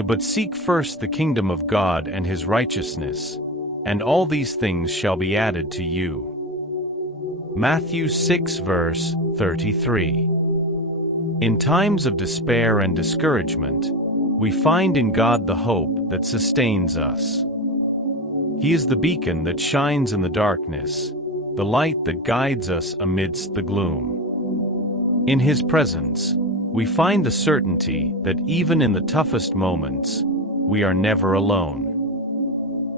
But seek first the kingdom of God and his righteousness, and all these things shall be added to you. Matthew 6 verse 33. In times of despair and discouragement, we find in God the hope that sustains us. He is the beacon that shines in the darkness, the light that guides us amidst the gloom. In his presence, we find the certainty that even in the toughest moments, we are never alone.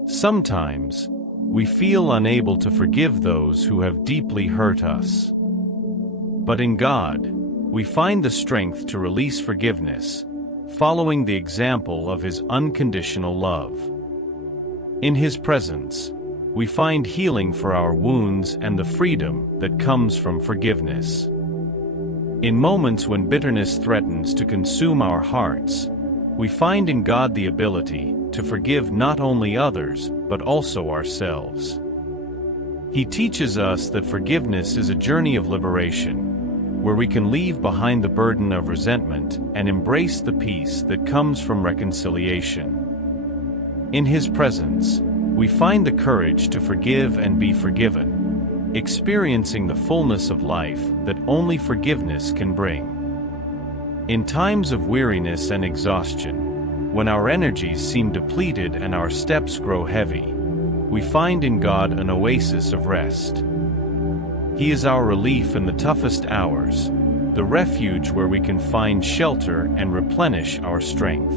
Sometimes, we feel unable to forgive those who have deeply hurt us. But in God, we find the strength to release forgiveness, following the example of his unconditional love. In his presence, we find healing for our wounds and the freedom that comes from forgiveness. In moments when bitterness threatens to consume our hearts, we find in God the ability to forgive not only others, but also ourselves. He teaches us that forgiveness is a journey of liberation, where we can leave behind the burden of resentment and embrace the peace that comes from reconciliation. In his presence, we find the courage to forgive and be forgiven, experiencing the fullness of life that only forgiveness can bring. In times of weariness and exhaustion, when our energies seem depleted and our steps grow heavy, we find in God an oasis of rest. He is our relief in the toughest hours, the refuge where we can find shelter and replenish our strength.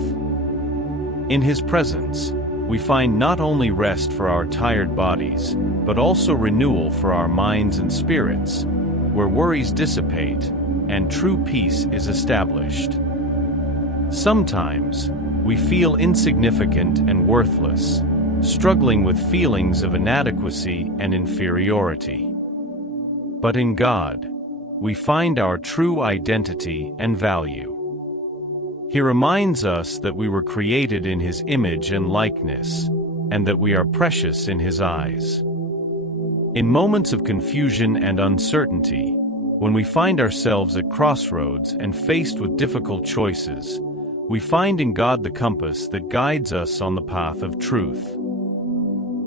In his presence, we find not only rest for our tired bodies, but also renewal for our minds and spirits, where worries dissipate and true peace is established. Sometimes, we feel insignificant and worthless, struggling with feelings of inadequacy and inferiority. But in God, we find our true identity and value. He reminds us that we were created in his image and likeness, and that we are precious in his eyes. In moments of confusion and uncertainty, when we find ourselves at crossroads and faced with difficult choices, we find in God the compass that guides us on the path of truth.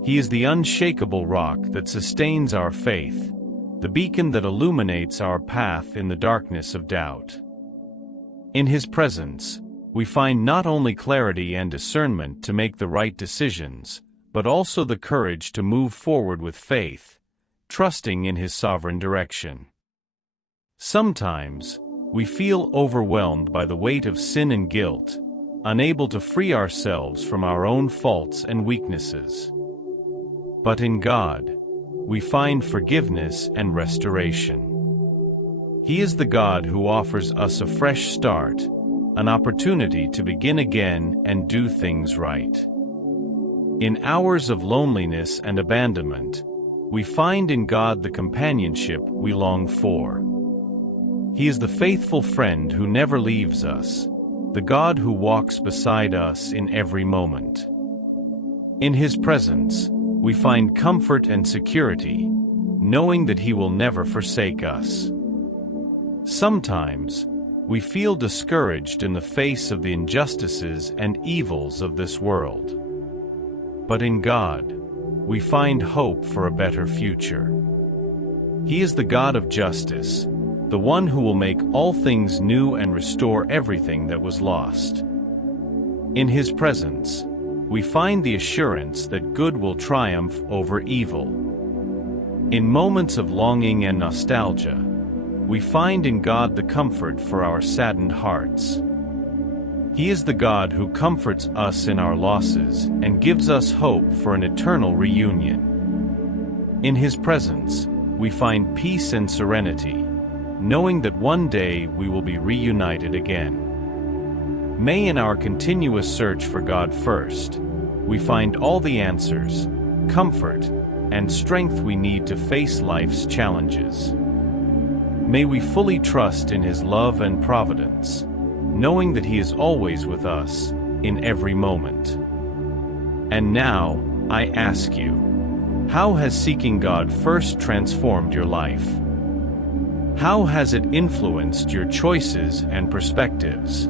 He is the unshakable rock that sustains our faith, the beacon that illuminates our path in the darkness of doubt. In his presence, we find not only clarity and discernment to make the right decisions, but also the courage to move forward with faith, trusting in his sovereign direction. Sometimes, we feel overwhelmed by the weight of sin and guilt, unable to free ourselves from our own faults and weaknesses. But in God, we find forgiveness and restoration. He is the God who offers us a fresh start, an opportunity to begin again and do things right. In hours of loneliness and abandonment, we find in God the companionship we long for. He is the faithful friend who never leaves us, the God who walks beside us in every moment. In his presence, we find comfort and security, knowing that he will never forsake us. Sometimes, we feel discouraged in the face of the injustices and evils of this world. But in God, we find hope for a better future. He is the God of justice, the one who will make all things new and restore everything that was lost. In his presence, we find the assurance that good will triumph over evil. In moments of longing and nostalgia, we find in God the comfort for our saddened hearts. He is the God who comforts us in our losses and gives us hope for an eternal reunion. In his presence, we find peace and serenity, knowing that one day we will be reunited again. May in our continuous search for God first, we find all the answers, comfort, and strength we need to face life's challenges. May we fully trust in his love and providence, knowing that he is always with us, in every moment. And now, I ask you, how has seeking God first transformed your life? How has it influenced your choices and perspectives?